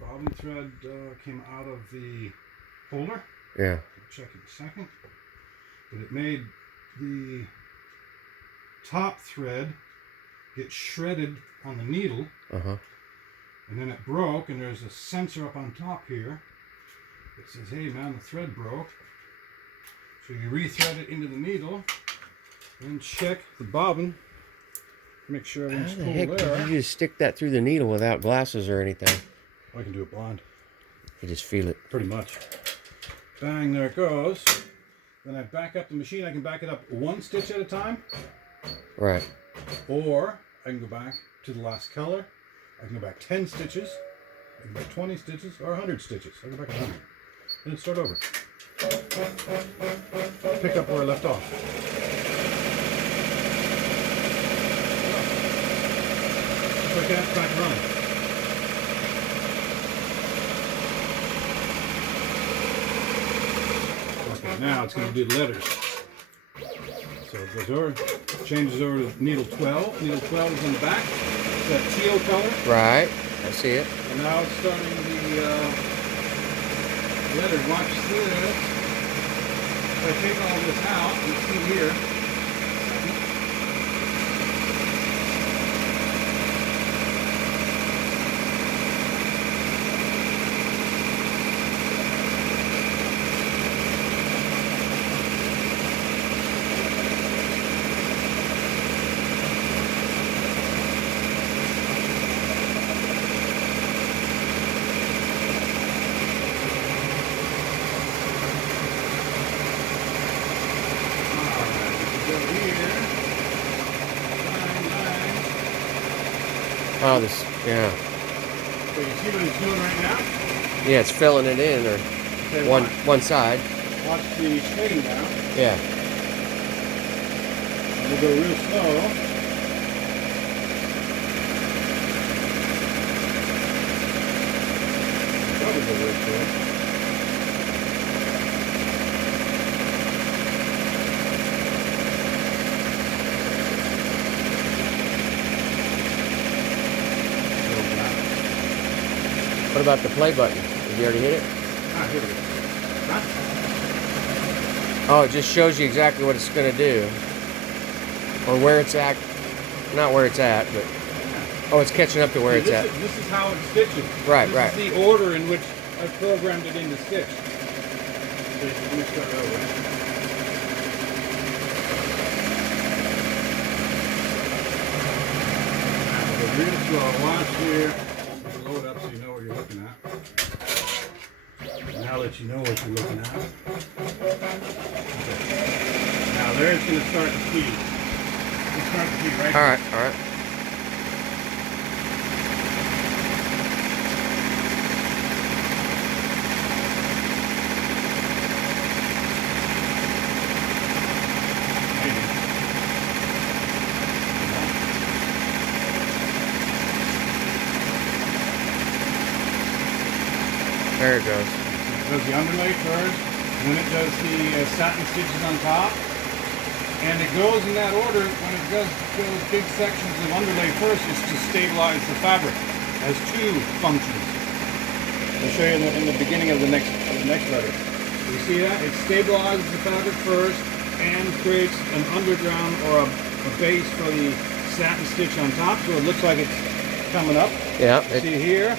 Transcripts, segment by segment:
bobbin thread came out of the holder. Yeah. I'll check in a second. But it made the top thread get shredded on the needle. Uh-huh. And then it broke, and there's a sensor up on top here that says, hey man, the thread broke. So you rethread it into the needle and check the bobbin. Make sure everything's How the cool heck there. did you just stick that through the needle without glasses or anything? I can do it blind. You just feel it. Pretty much. Bang, there it goes. Then I back up the machine. I can back it up one stitch at a time. Right. Or I can go back to the last color. I can go back 10 stitches. I can go back 20 stitches or 100 stitches. I go back 100. Then start over. Pick up where I left off. Just like that, back running. Okay, now it's going to do the letters. So it goes over, changes over to needle 12. Needle 12 is on the back. It's that teal color. Right. I see it. And now it's starting the letters. Watch this. If I take all this out, you see here. Oh, this, yeah. So you see what it's doing right now? Yeah, it's filling it in, or Okay, one side. watch the shading down. Yeah. We'll go real slow. Probably go real slow. What about the play button? Did you already hit it? Ah, here we go. Huh? Oh, it just shows you exactly what it's going to do. Or where it's at. Not where it's at, but... Oh, it's catching up to where it's at. This is how it stitches. Right, this right. This is the order in which I programmed it into stitch. So let me start over. Now, go real slow. Watch here. Load up so you know what you're looking at. Now that you know what you're looking at. Okay. Now there it's going to start to feed. It's start to feed right All right, all right. There it goes. It does the underlay first, then it does the satin stitches on top, and it goes in that order. When it does those big sections of underlay first, is to stabilize the fabric. It has two functions. I'll show you in the beginning of the next letter. You see that? It stabilizes the fabric first and creates an underground or a base for the satin stitch on top, so it looks like it's coming up. Yeah. See here?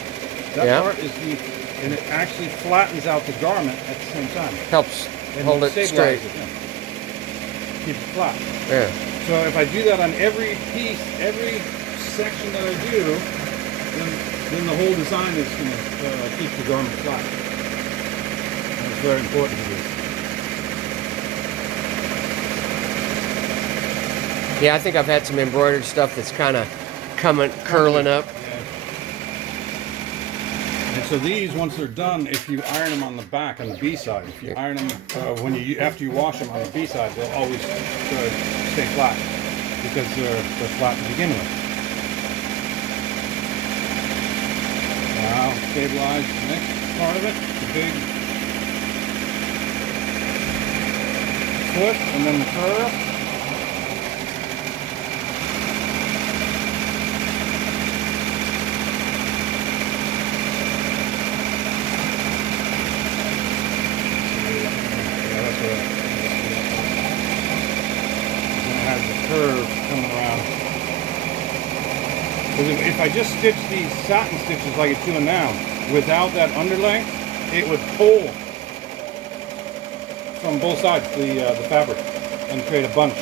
That part is the... And it actually flattens out the garment at the same time. Helps And hold it stabilizes straight. it, yeah. Keeps it flat. Yeah. So if I do that on every piece, every section that I do, then the whole design is going to keep the garment flat. And it's very important to do. Yeah, I think I've had some embroidered stuff that's kind of curling up. And so these, once they're done, if you iron them on the back, on the B side, if you iron them after you wash them on the B side, they'll always stay flat because they're flat to begin with. Now stabilize the next part of it, the big foot, and then the curve. if I just stitch these satin stitches like it's doing now, without that underlay, it would pull from both sides the fabric and create a bunch.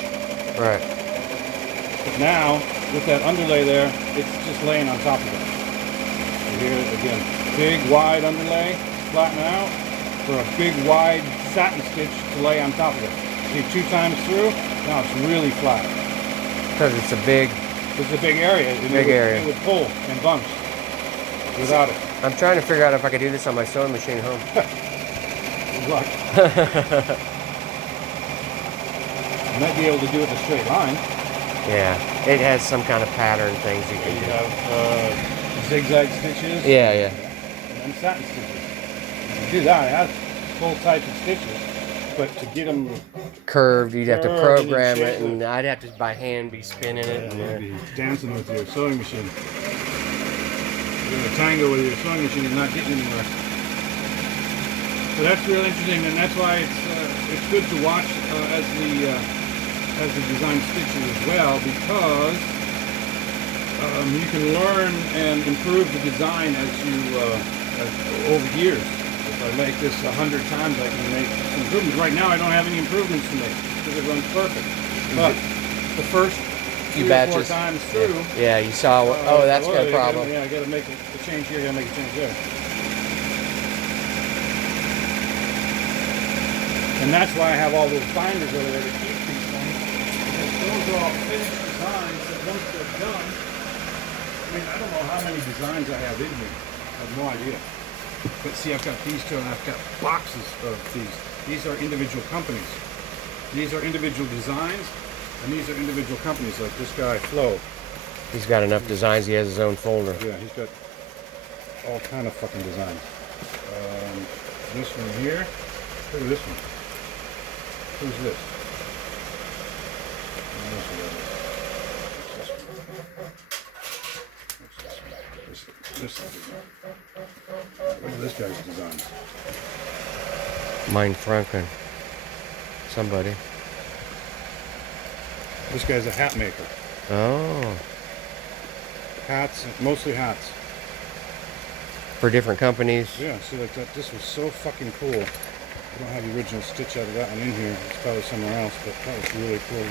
Right. But now, with that underlay there, it's just laying on top of it. So here again, big wide underlay, flatten out, for a big wide satin stitch to lay on top of it. See, 2 times through, now it's really flat. Because it's a big area. area. It would pull and bunch without it. I'm trying to figure out if I could do this on my sewing machine at home. Good luck. You might be able to do it in a straight line. Yeah, it has some kind of pattern things you can You do. have zigzag stitches. Yeah, yeah. And satin stitches. You can do that. It has both types of stitches. But to get them Curved, you'd have to curved program and it, and I'd have to by hand be spinning it. you'd be dancing with your sewing machine. You're in a tango with your sewing machine and not getting anywhere. So that's real interesting, and that's why it's good to watch as the design stitches as well, because you can learn and improve the design as you over years. If I make this 100 times, I can make some improvements. Right now, I don't have any improvements to make because it runs perfect. But the first Few 3 or 4 batches. times through, Yeah, you saw. Oh, that's got a problem. I got to make a change here. I got to make a change there. And that's why I have all those binders over there to keep these things. Because those are all finished designs that once they're done, I mean, I don't know how many designs I have in here. I have no idea. But see, I've got these two, and I've got boxes of these. These are individual companies. These are individual designs, and these are individual companies, like this guy, Flo. He's got enough designs. He has his own folder. Yeah, he's got all kind of fucking designs. This one here. Look at this one. Who's this? This Look at this guy's designs. Mine Franken. Somebody. This guy's a hat maker. Oh. Hats, mostly hats. For different companies. Yeah, see, like that. This was so fucking cool. I don't have the original stitch out of that one in here. It's probably somewhere else, but that was really cool.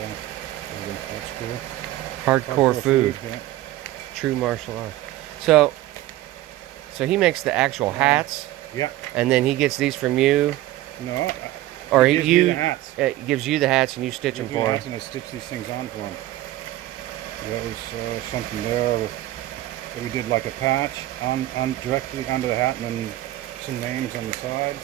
That's cool. Hardcore food. Yeah. True martial art. So he makes the actual hats, Yeah. and then he gets these from you, No. or Gives me the hats. gives you the hats, and you stitch them Gives me the for hats him. and I stitch these things on for him. That was something there. We did like a patch on directly onto the hat, and then some names on the sides.